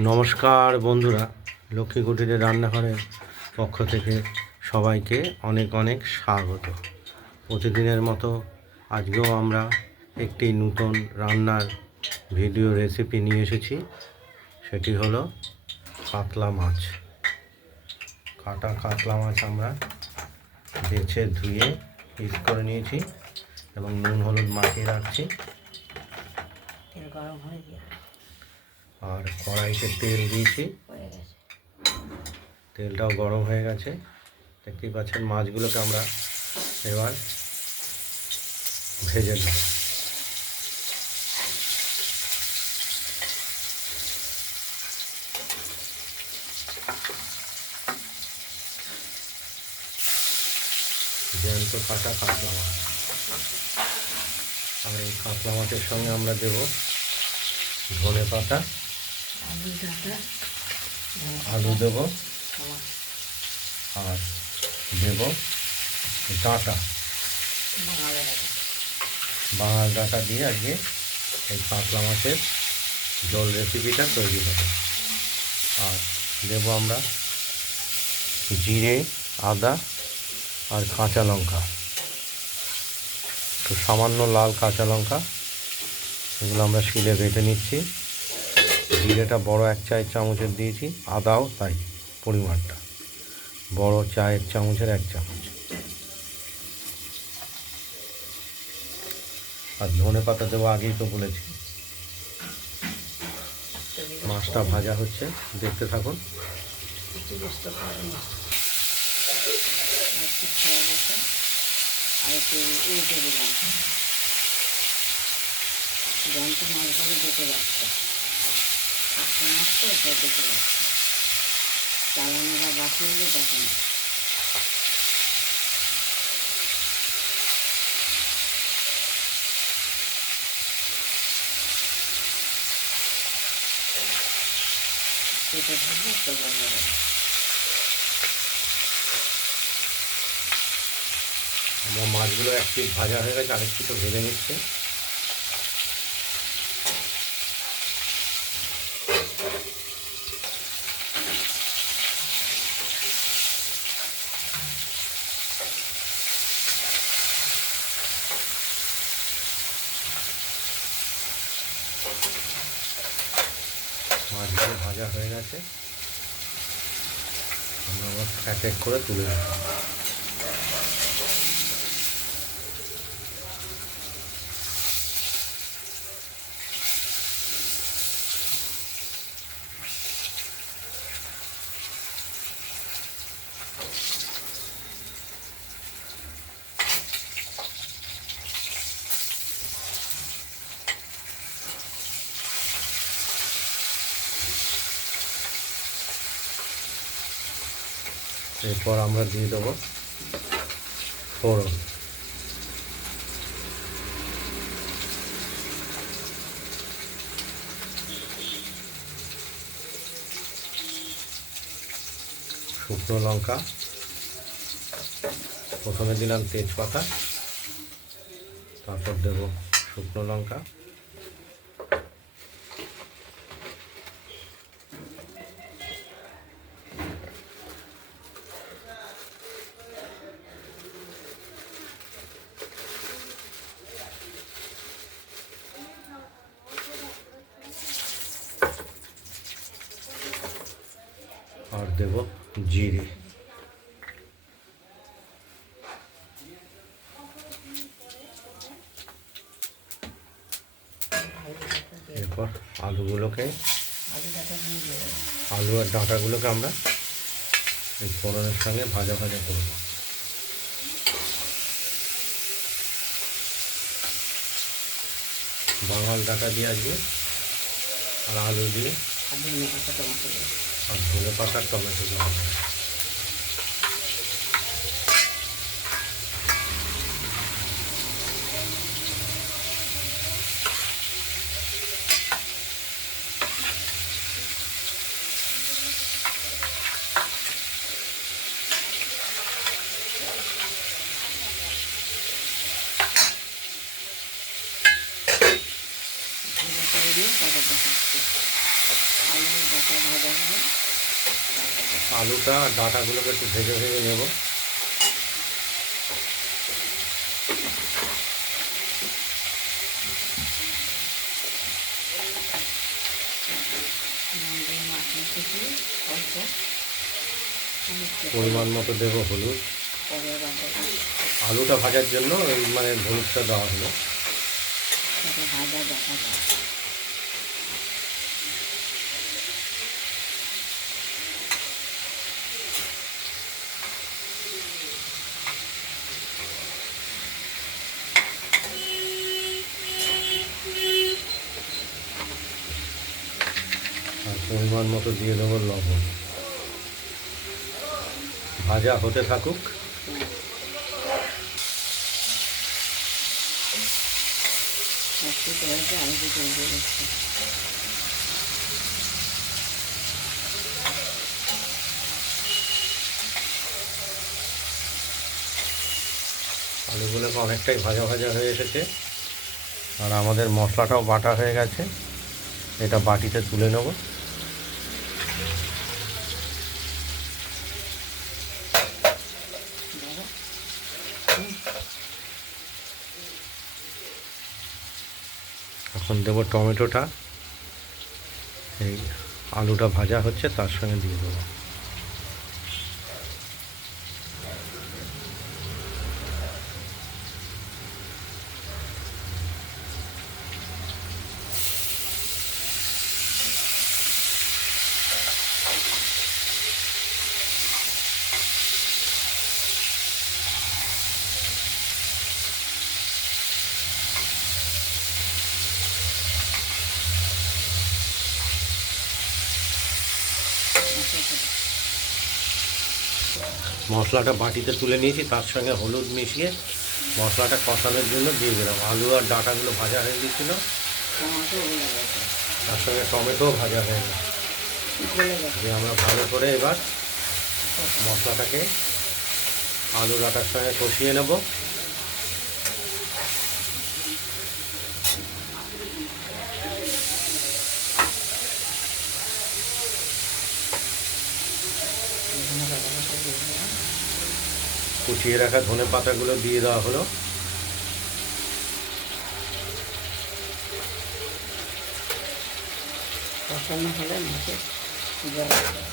নমস্কার বন্ধুরা, লক্ষ্মী কুটিরের রান্নাঘরের পক্ষ থেকে সবাইকে অনেক অনেক স্বাগত। প্রতিদিনের মতো আজকেও আমরা একটি নতুন রান্নার ভিডিও রেসিপি নিয়ে এসেছি। সেটি হলো কাতলা মাছ। কাটা কাতলা মাছ আমরা বেছে ধুয়ে পিস করে নিয়েছি এবং নুন হলুদ মাখিয়ে রাখছি। আর কড়াইতে তেল দিয়েছি, তেলটাও গরম হয়ে গেছে। দেখতেই পাচ্ছেন মাছগুলোকে আমরা এবার ভেজে নেব। জ্যান্ত কাটা কাতলা মাছ, আর এই কাতলা মাছের সঙ্গে আমরা দেব ধনে পাতা, আলু দেব, আর দেব ডাঁটা, বাঙাল ডাঁটা দিয়ে আজকে এই কাতলা মাছের ঝোল রেসিপিটা তৈরি হবে। আর দেব আমরা জিরে, আদা আর কাঁচা লঙ্কা, তো সামান্য লাল কাঁচা লঙ্কা, এগুলো আমরা শিলে বেটে নিচ্ছি। জিরেটা বড় 1 চায়ের চামচের দিয়েছি, আদাও তাই পরিমাণটা বড় চায়ের চামচের 1 চামচ। আর ধনে পাতা দেবো, আগেই তো বলেছি। মাছটা ভাজা হচ্ছে, দেখতে থাকুন। মাছগুলো দেখে যাচ্ছে, কাঁচা মাছ তো এটা দেখে যাচ্ছে, চালানিরা বাকি হলে দেখে না। এটা ধরবো তো বন্ধ। আমার মাছগুলো এক পিঠ ভাজা হয়ে গেছে, আরেক পিঠও ভেজে নিচ্ছে। মাছগুলো ভাজা হয়ে গেছে, আমরা আবার এক এক করে তুলে নেব। এরপর আমরা দিয়ে দেবো ফোড়ন। শুকনো লঙ্কা, প্রথমে দিলাম তেজপাতা, তারপর দেব শুকনো লঙ্কা, আর দেব জিরে। এরপর আলু আর ডাঁটাগুলোকে আমরা এই ফোড়নের সঙ্গে ভাজা ভাজা করব। বাঙাল ডাঁটা দিয়ে আসবে, আর আলু দিয়ে, আর ধনে পাতা টমেটো দেওয়া হবে। হালকা ভাজা হবে তারপরে আলুটা আর ডাঁটাগুলোকে একটু ভেজে ভেজে নেব। নুন দিয়ে মাছ মিশিয়ে অল্প অনেকটা পরিমাণ মতো দেবো হলুদ। পরে বাটাটা আলুটা ভাজার জন্য ওই মানে হলুদটা দেওয়া হলো। সেটা ভাজা দেখা যায়। আর পরিমাণ মতো দিয়ে দেবো লবণ। ভাজা হতে থাকুক। একটু হয়েছে আমি কিছু দিয়ে দিচ্ছি। আলুগুলোকে অনেকটাই ভাজা ভাজা হয়ে এসেছে, আর আমাদের মশলাটাও বাটা হয়ে গেছে। এটা বাটিতে তুলে নেব। ধরো এখন দেবো টমেটোটা। এই আলুটা ভাজা হচ্ছে তার সঙ্গে দিয়ে দেবো। মশলাটা বাটিতে তুলে নিয়েছি, তার সঙ্গে হলুদ মিশিয়ে মশলাটা কষানোর জন্য দিয়ে দিলাম। আলু আর ডাঁটাগুলো ভাজা হয়ে গেছিল, টমেটো গলে গেছে তার সঙ্গে টমেটোও ভাজা হয়ে গেছে। গলে গেছে দিয়ে আমরা ভালো করে এবার মশলাটাকে আলু ডাঁটার সঙ্গে কষিয়ে নেব। ধনে পাতাটা দিয়ে দিলাম। কুচিয়ে রাখা ধনে পাতাগুলো দিয়ে দেওয়া হলো। কষানো হলে মাছের জল দেবো।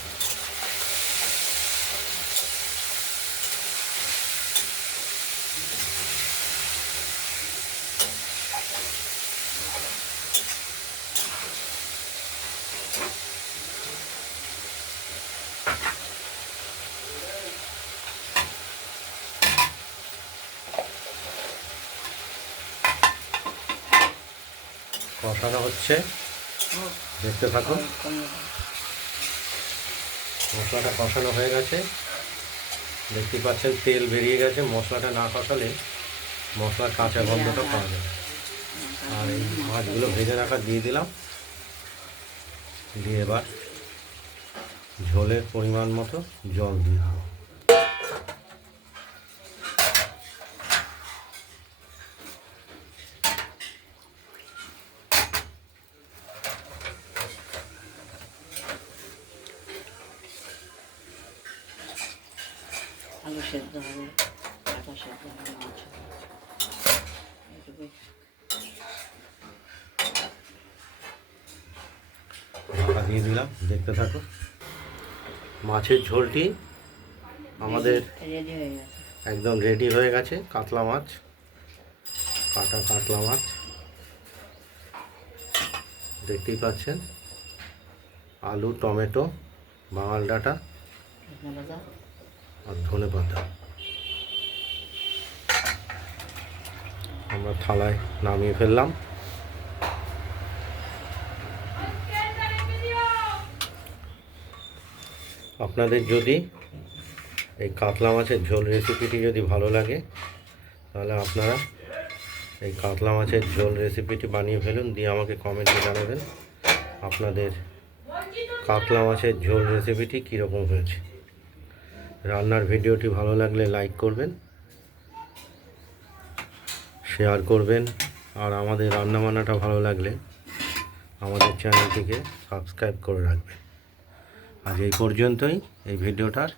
কষানো হচ্ছে, দেখতে থাকুন। মশলাটা কষানো হয়ে গেছে, দেখতে পাচ্ছেন তেল বেরিয়ে গেছে। মশলাটা না কষালে মশলার কাঁচা গন্ধটা পাওয়া যাবে। আর এই মাছগুলো ভেজে রাখা দিয়ে দিলাম। দিয়ে এবার ঝোলের পরিমাণ মতো জল দিয়ে দেবো। আলু সেদ্ধ হবে, ডাঁটা সেদ্ধ হবে, মাছ হবে। এটুকু ঢাকা দিয়ে দিলাম, দেখতে থাকো। মাছের ঝোলটি আমাদের রেডি হয়ে গেছে। একদম রেডি হয়ে গেছে। কাতলা মাছ, কাটা কাতলা মাছ দেখতেই পাচ্ছেন। আলু, টমেটো, বাঙাল ডাঁটা ধনে পাতা আর ধনে পাতা আমরা থালায় নামিয়ে ফেললাম। আপনাদের যদি এই কাতলা মাছের ঝোল রেসিপিটি যদি ভালো লাগে, তাহলে আপনারা এই কাতলা মাছের ঝোল রেসিপিটি বানিয়ে ফেলুন, দিয়ে আমাকে কমেন্টে জানাবেন আপনাদের কাতলা মাছের ঝোল রেসিপিটি কীরকম হয়েছে। রান্নার ভিডিওটি ভালো লাগলে লাইক করবেন, শেয়ার করবেন, আর আমাদের রান্নাবান্নাটা ভালো লাগলে আমাদের চ্যানেলটিকে সাবস্ক্রাইব করে রাখবেন। আজ এই পর্যন্তই এই ভিডিওটার।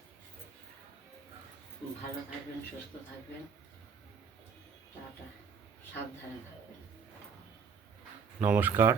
ভালো থাকবেন, সুস্থ থাকবেন, টাটা, সাবধানে থাকবেন। নমস্কার।